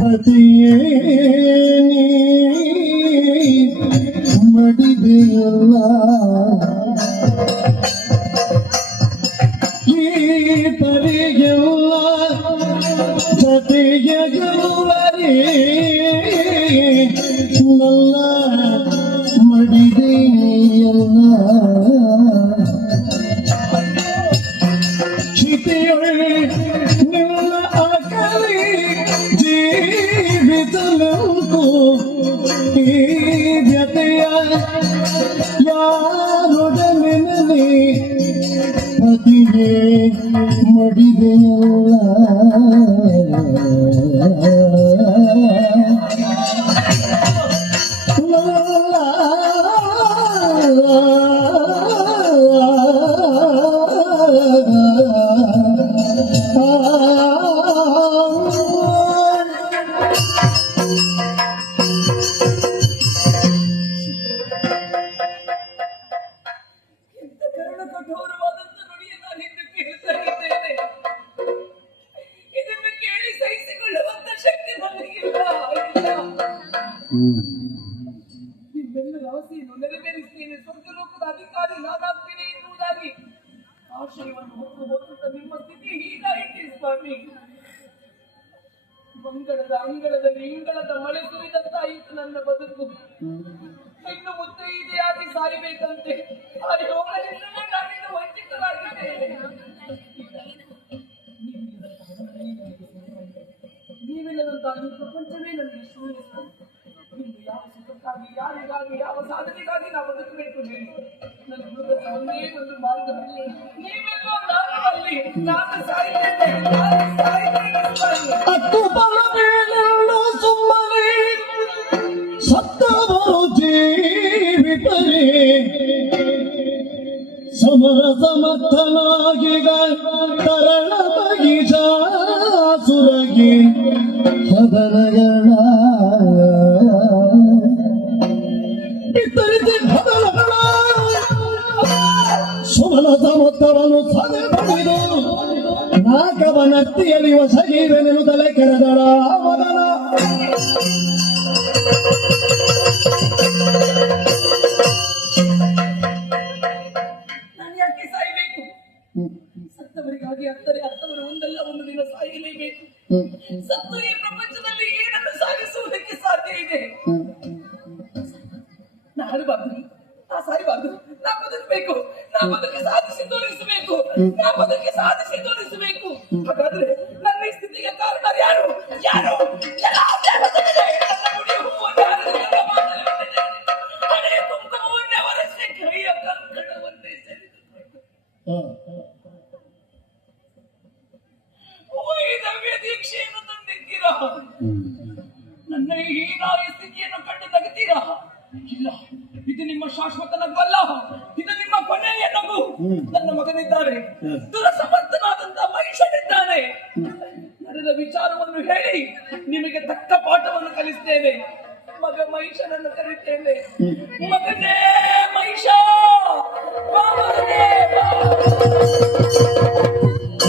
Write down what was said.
ಪತಿಯೇ ಮಡಿದೆಯಲ್ಲ ಈ ಪರಿಗೆಲ್ಲ ಪತಿಯ ಗೌರೇ ನಲ್ಲ ಮಡಿದೆಯಲ್ಲ ಯಾರೊಡನೆ ಪತಿಗೆ ಮಡಿದೆಯಲ್ಲ ನಿಮ್ಮೆಲ್ಲರ ಆಸೆಯನ್ನು ನೆರವೇರಿಸುತ್ತೇನೆ. ಸ್ವರ್ಗಲೋಕದ ಅಧಿಕಾರಿ ನಾನಾಗ್ತೇನೆ ಎನ್ನುವುದಾಗಿ ಆಶಯವನ್ನು ಹೊತ್ತು ಹೋಗುತ್ತ ನಿಮ್ಮ ಸ್ಥಿತಿ ಹೀಗಾಯಿತೆ ಸ್ವಾಮಿ. ಮಂಗಳದ ಅಂಗಳದಲ್ಲಿ ಇಂಗಳದ ಮಳೆ ಸುರಿದಂತಾಯಿತು ನನ್ನ ಬದುಕು. ಇನ್ನು ಮುತ್ತೈದೆಯಾಗಿ ಸಾಯಬೇಕಂತೆ ಆ ಯೋಗದಿಂದಲೇ ನಾನಿಂದ ವಂಚಿತರಾಗಿದ್ದೇನೆ. ನೀವಿಲ್ಲದಂತಹ ಈ ಪ್ರಪಂಚವೇ ನನಗೆ ಶೂನ್ಯ. ಇನ್ನು ಯಾವ ಸುಖಕ್ಕಾಗಿ, ಯಾರಿಗಾಗಿ, ಯಾವ ಸಾಧನೆಗಾಗಿ ನಾವು ಬದುಕಬೇಕು ಹೇಳಿ? ನನ್ನ ಹೃದಯ ಒಂದೇ ಒಂದು ಮಾರ್ಗದಲ್ಲಿ ನೀವೆಲ್ಲೋ ನಾನು ಅಲ್ಲಿ, ನಾನು ಸಾಯ್ತೇನೆ, ಸುಮ್ಮನೆ ಸತ್ತವರು ಜೀವಿತರೆ ಸಮರ ಸಮರ್ಥನಾಗಿಗ ತರಳ ಬಗಿಜಾಸುರಗಿ ಹದನಗಳ ಬಿತ್ತರಿಸಿ ಹದನಗಳ ಸುಮನ ಸಮರ್ಥವನ್ನು ಸದೆ ಬಡಿದು ನಾಗವನತ್ತಿಯಲ್ಲಿ ಹೊಸಗೀರನೆನು ತಲೆ ಕೆರೆದಳ ಮಗನ ನಾನು ಯಾಕೆ ಸಾಯಬೇಕು? ಸತ್ತವರಿಗಾಗಿ ಅತ್ತರೆ ಅತ್ತವರು ಒಂದಲ್ಲ ಒಂದು ದಿನ ಸಾಯಲೇಬೇಕು. ಸತ್ತು ಈ ಪ್ರಪಂಚದಲ್ಲಿ ಏನನ್ನು ಸಾಗಿಸುವುದಕ್ಕೆ ಸಾಧ್ಯ ಇದೆ? ನಾ ಆಡಬಾರ್ದು, ನಾ ಸಾಯಬಾರ್ದು, ನಾ ಬದುಕಬೇಕು, ನಾ ಬದುಕಿ ಸಾಧಿಸಿ ತೋರಿಸಬೇಕು, ನಾ ಬದುಕಿ ಸಾಧಿಸಿ ತೋರಿಸಬೇಕು. ಹಾಗಾದ್ರೆ ನನ್ನ ಈ ಸ್ಥಿತಿಗೆ ಕಾರಣ ಯಾರು? ಯಾರು? ನನ್ನ ಮುಡಿ ಹೂವನ್ನು ಹರಿದು ನನ್ನ ಮಾತಲ್ಲಿ ಬಂದಿದೆ. ಹಣೆಯ ಕುಂಕುಮವನ್ನೇ ಒರೆಸಿ ಕೈಯ ಕಂಕಣವನ್ನೇ ಸರಿದುಕೊಂಡು ವೈದವ್ಯ ದೀಕ್ಷೆಯನ್ನು ತಂದಿದ್ದೀರಾ? ನನ್ನ ಈ ಹೀನಾಯ ಸ್ಥಿತಿಯನ್ನು ಕಂಡು ನಗುತ್ತೀರಾ? ಇಲ್ಲ, ಇದು ನಿಮ್ಮ ಶಾಶ್ವತ ನಗುವಲ್ಲ, ಇದು ನಿಮ್ಮ ಕೊನೆಯ ನಗು. ನನ್ನ ಮಗನಿದ್ದಾರೆ ದುರಸಮರ್ಥ